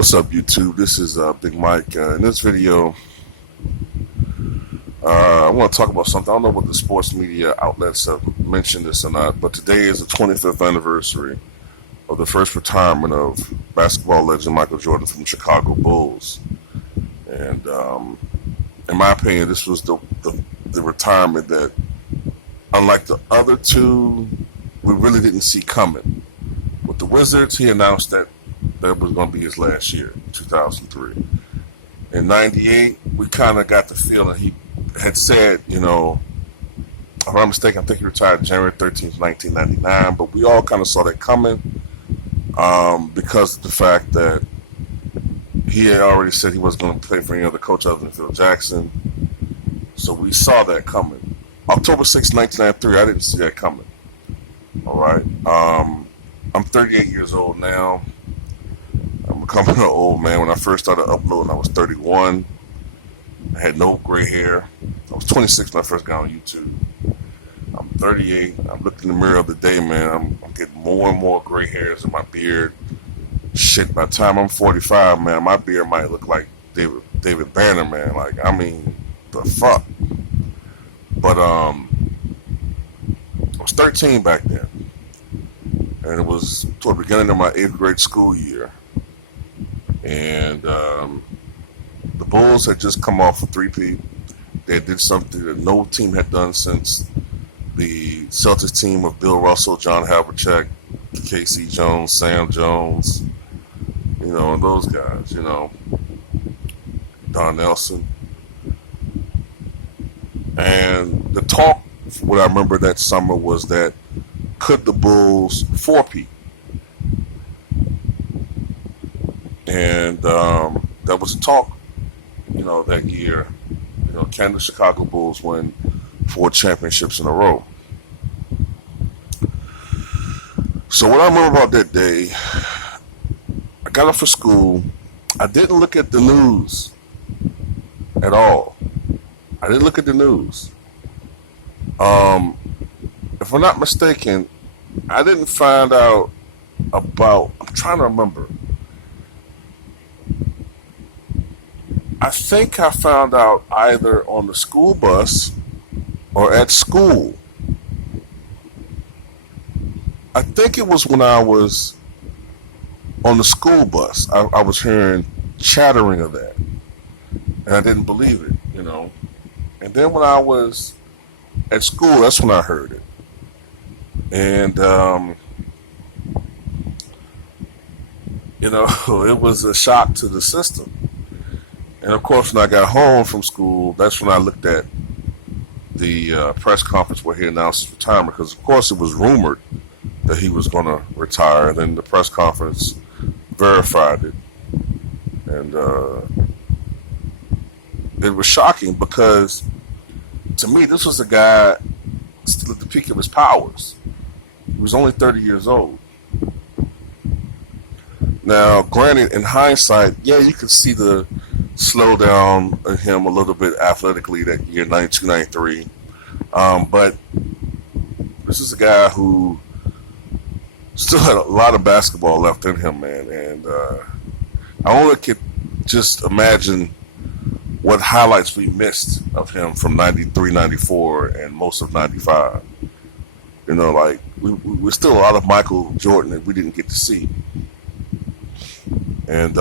What's up, YouTube? This is Big Mike. In this video, I want to talk about something. I don't know what the sports media outlets have mentioned this or not, but today is the 25th anniversary of the first retirement of basketball legend Michael Jordan from the Chicago Bulls. And in my opinion, this was the retirement that, unlike the other two, we really didn't see coming. With the Wizards, he announced that was going to be his last year, 2003. In 98, we kind of got the feeling he had said, if I'm not mistaken, I think he retired January 13th, 1999, but we all kind of saw that coming because of the fact that he had already said he wasn't going to play for any other coach other than Phil Jackson. So we saw that coming. October 6th, 1993, I didn't see that coming. All right. I'm 38 years old now. I'm becoming an old man. When I first started uploading, I was 31. I had no gray hair. I was 26 when I first got on YouTube. I'm 38. I'm looking in the mirror of the day, man. I'm getting more and more gray hairs in my beard. Shit, by the time I'm 45, man, my beard might look like David Banner, man. The fuck? But I was 13 back then. And it was toward the beginning of my 8th grade school year. And the Bulls had just come off a three-peat. They did something that no team had done since the Celtics team of Bill Russell, John Havlicek, K.C. Jones, Sam Jones, and those guys, Don Nelson. And the talk, what I remember that summer was that could the Bulls four-peat? And that was a talk, that year. Can the Chicago Bulls win 4 championships in a row? So what I remember about that day, I got up for school. I didn't look at the news at all. I didn't look at the news. If I'm not mistaken, I didn't find out about, I'm trying to remember. I think I found out either on the school bus or at school. I think it was when I was on the school bus. I was hearing chattering of that. And I didn't believe it, And then when I was at school, that's when I heard it. And, it was a shock to the system. And of course, when I got home from school, that's when I looked at the press conference where he announced his retirement. Because, of course, it was rumored that he was going to retire. And then the press conference verified it. And it was shocking because, to me, this was a guy still at the peak of his powers. He was only 30 years old. Now, granted, in hindsight, yeah, you could see the slowdown in him a little bit athletically that year, 92, 93. But this is a guy who still had a lot of basketball left in him, man. And I only could just imagine what highlights we missed of him from 93, 94, and most of 95. We're still a lot of Michael Jordan that we didn't get to see. And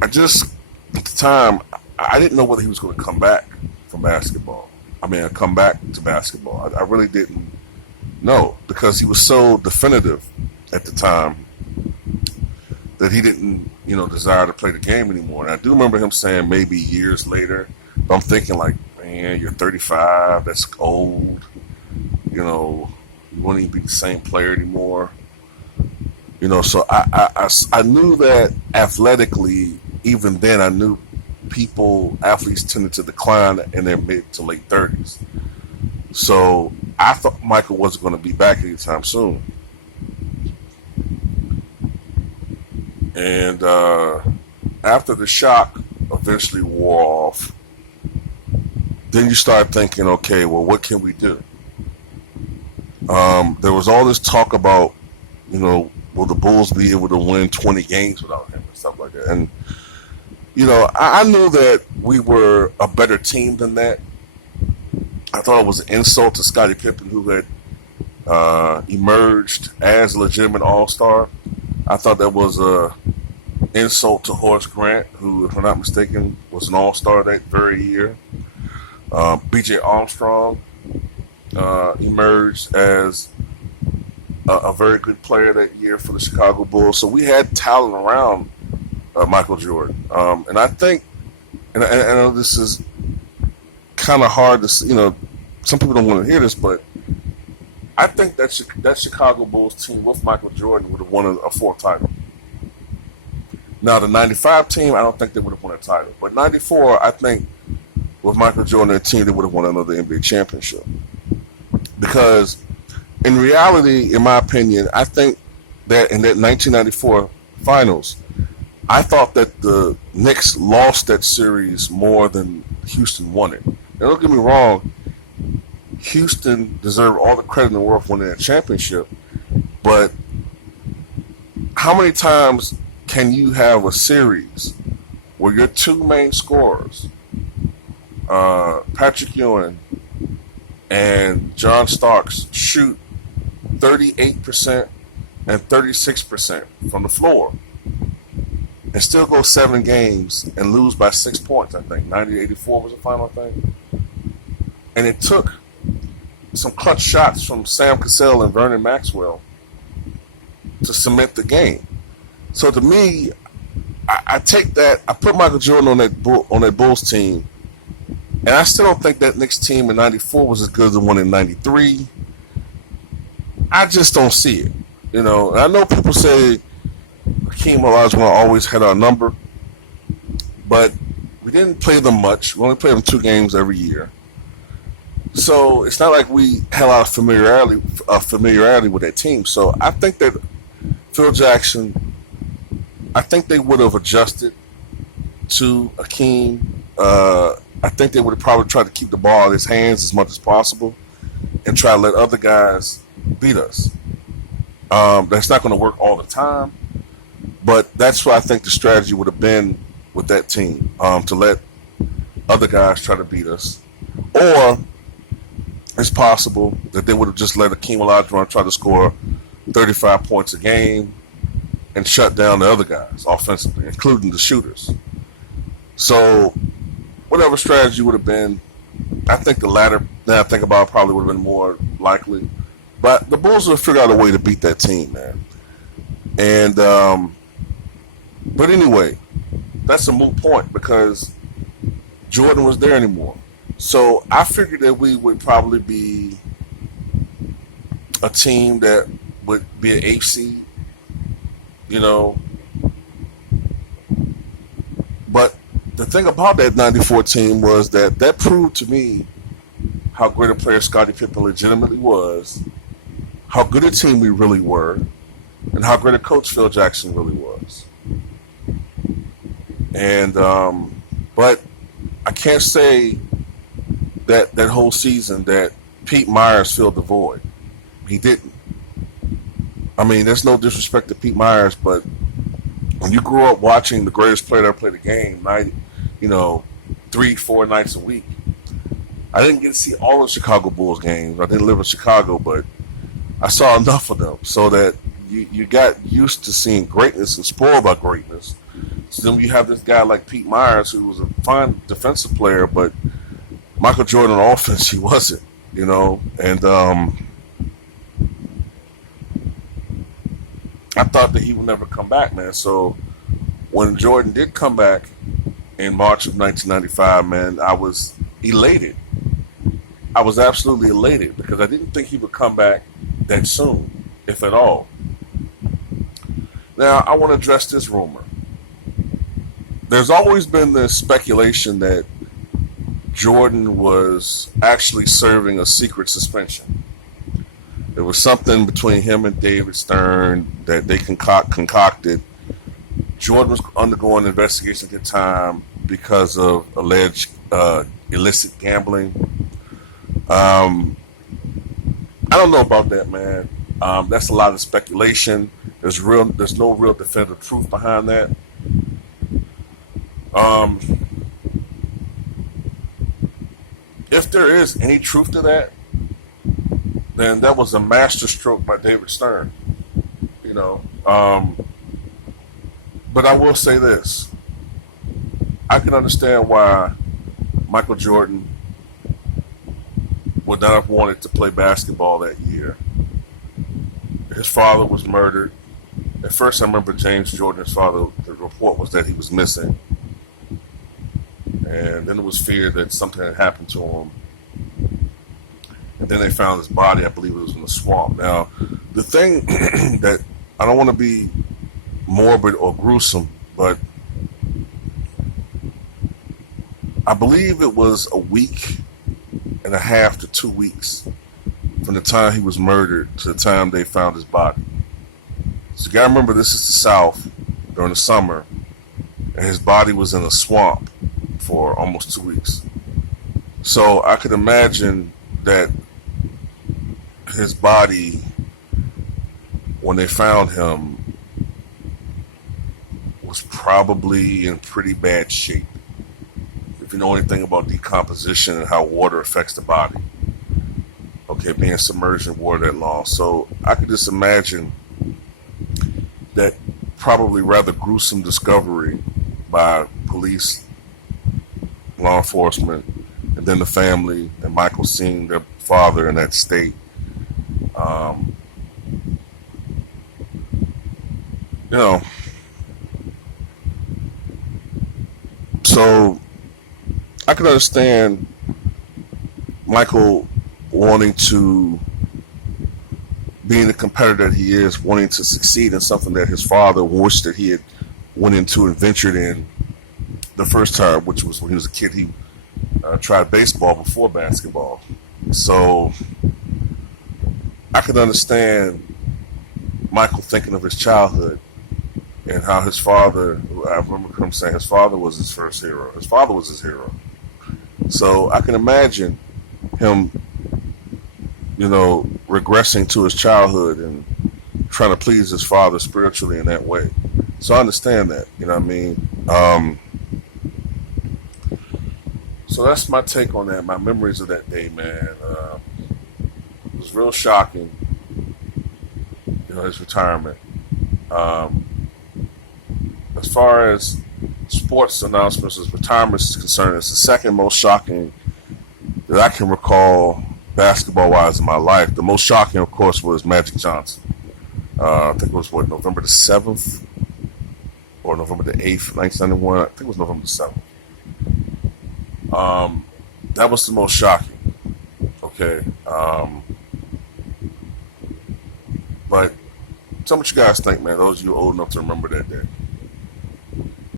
at the time, I didn't know whether he was going to come back from basketball. Come back to basketball. I really didn't know because he was so definitive at the time that he didn't, desire to play the game anymore. And I do remember him saying maybe years later, but I'm thinking man, you're 35, that's old. You won't even be the same player anymore. So I knew that athletically, even then, I knew athletes tended to decline in their mid to late 30s. So I thought Michael wasn't going to be back anytime soon. And after the shock eventually wore off, then you start thinking, okay, well, what can we do? There was all this talk about, will the Bulls be able to win 20 games without him and stuff like that. And, I knew that we were a better team than that. I thought it was an insult to Scottie Pippen, who had emerged as a legitimate all-star. I thought that was a insult to Horace Grant, who, if I'm not mistaken, was an all-star that very year. B.J. Armstrong emerged as a very good player that year for the Chicago Bulls. So we had talent around Michael Jordan. And I think, and I know this is kind of hard to, some people don't want to hear this, but I think that Chicago Bulls team with Michael Jordan would have won a fourth title. Now, the 95 team, I don't think they would have won a title. But 94, I think, with Michael Jordan and the team, they would have won another NBA championship. Because, in reality, in my opinion, I think that in that 1994 finals, I thought that the Knicks lost that series more than Houston won it. Now, don't get me wrong, Houston deserved all the credit in the world for winning that championship, but how many times can you have a series where your two main scorers, Patrick Ewing and John Starks, shoot 38% and 36% from the floor and still go 7 games and lose by 6 points, I think. 90-84 was the final thing. And it took some clutch shots from Sam Cassell and Vernon Maxwell to cement the game. So to me, I take that. I put Michael Jordan on that Bulls team, and I still don't think that Knicks team in '94 was as good as the one in '93. I just don't see it. And I know people say Hakeem Olajuwon always had our number, but we didn't play them much. We only played them 2 games every year. So it's not like we had a lot of familiarity with that team. So I think that Phil Jackson, I think they would have adjusted to Hakeem. I think they would have probably tried to keep the ball in his hands as much as possible and try to let other guys beat us. That's not going to work all the time, but that's what I think the strategy would have been with that team, to let other guys try to beat us. Or it's possible that they would have just let Hakeem Olajuwon try to score 35 points a game and shut down the other guys offensively, including the shooters. So whatever strategy would have been, I think the latter, now I think about it, probably would have been more likely. But the Bulls would have figured out a way to beat that team, man. And but anyway, that's a moot point because Jordan was there anymore. So I figured that we would probably be a team that would be an 8 seed, But the thing about that 94 team was that proved to me how great a player Scottie Pippen legitimately was, how good a team we really were, and how great a coach Phil Jackson really was. And but I can't say that whole season that Pete Myers filled the void. He didn't. I mean, there's no disrespect to Pete Myers, but when you grew up watching the greatest player that played the game, 3-4 nights a week, I didn't get to see all the Chicago Bulls games. I didn't live in Chicago, but I saw enough of them so that you got used to seeing greatness and spoiled by greatness. So then you have this guy like Pete Myers, who was a fine defensive player, but Michael Jordan on offense, he wasn't, and I thought that he would never come back, man. So when Jordan did come back in March of 1995, man, I was elated. I was absolutely elated because I didn't think he would come back that soon, if at all. Now, I want to address this rumor. There's always been this speculation that Jordan was actually serving a secret suspension. There was something between him and David Stern that they concocted. Jordan was undergoing an investigation at the time because of alleged illicit gambling. I I don't know about that, man. That's a lot of speculation. There's no real definitive truth behind that. Um, if there is any truth to that, then that was a master stroke by David Stern. You know, but I will say this: I can understand why Michael Jordan would not have wanted to play basketball that year. His father was murdered. At first, I remember James Jordan's father, the report was that he was missing. And then it was feared that something had happened to him. And then they found his body, I believe it was in the swamp. Now, the thing that I don't want to be morbid or gruesome, but I believe it was a week and a half to 2 weeks from the time he was murdered to the time they found his body. So you gotta remember, this is the South during the summer, and his body was in a swamp for almost 2 weeks. So I could imagine that his body, when they found him, was probably in pretty bad shape. If you know anything about decomposition and how water affects the body. Okay, being submerged in water that long. So I could just imagine that probably rather gruesome discovery by police, law enforcement, and then the family, and Michael seeing their father in that state. You know, so I can understand Michael wanting to, being the competitor that he is, wanting to succeed in something that his father wished that he had went into and ventured in the first time, which was when he was a kid. He tried baseball before basketball. So I can understand Michael thinking of his childhood and how his father, I remember him saying his father was his first hero. His father was his hero. So I can imagine him, you know, regressing to his childhood and trying to please his father spiritually in that way. So I understand that, you know what I mean? So that's my take on that, my memories of that day, man. It was real shocking, you know, his retirement. As far as sports announcements, as retirement is concerned, it's the second most shocking that I can recall basketball-wise in my life. The most shocking, of course, was Magic Johnson. I think it was, November the 7th or November the 8th, 1991. I think it was November the 7th. That was the most shocking. Okay. But tell me what you guys think, man. Those of you old enough to remember that day.